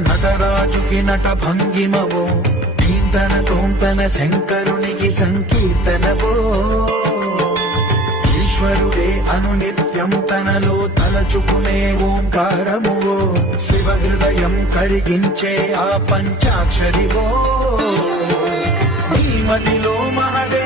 నటరాజుకి నట భంగిమవో కీర్తన తోంతన శంకరునికి సంకీర్తనవో ఈశ్వరుడే అనునిత్యం తనలో తలచుకునే ఓంకారమువో శివ హృదయం కరిగించే ఆ పంచాక్షరివో నీ మదిలో మహదే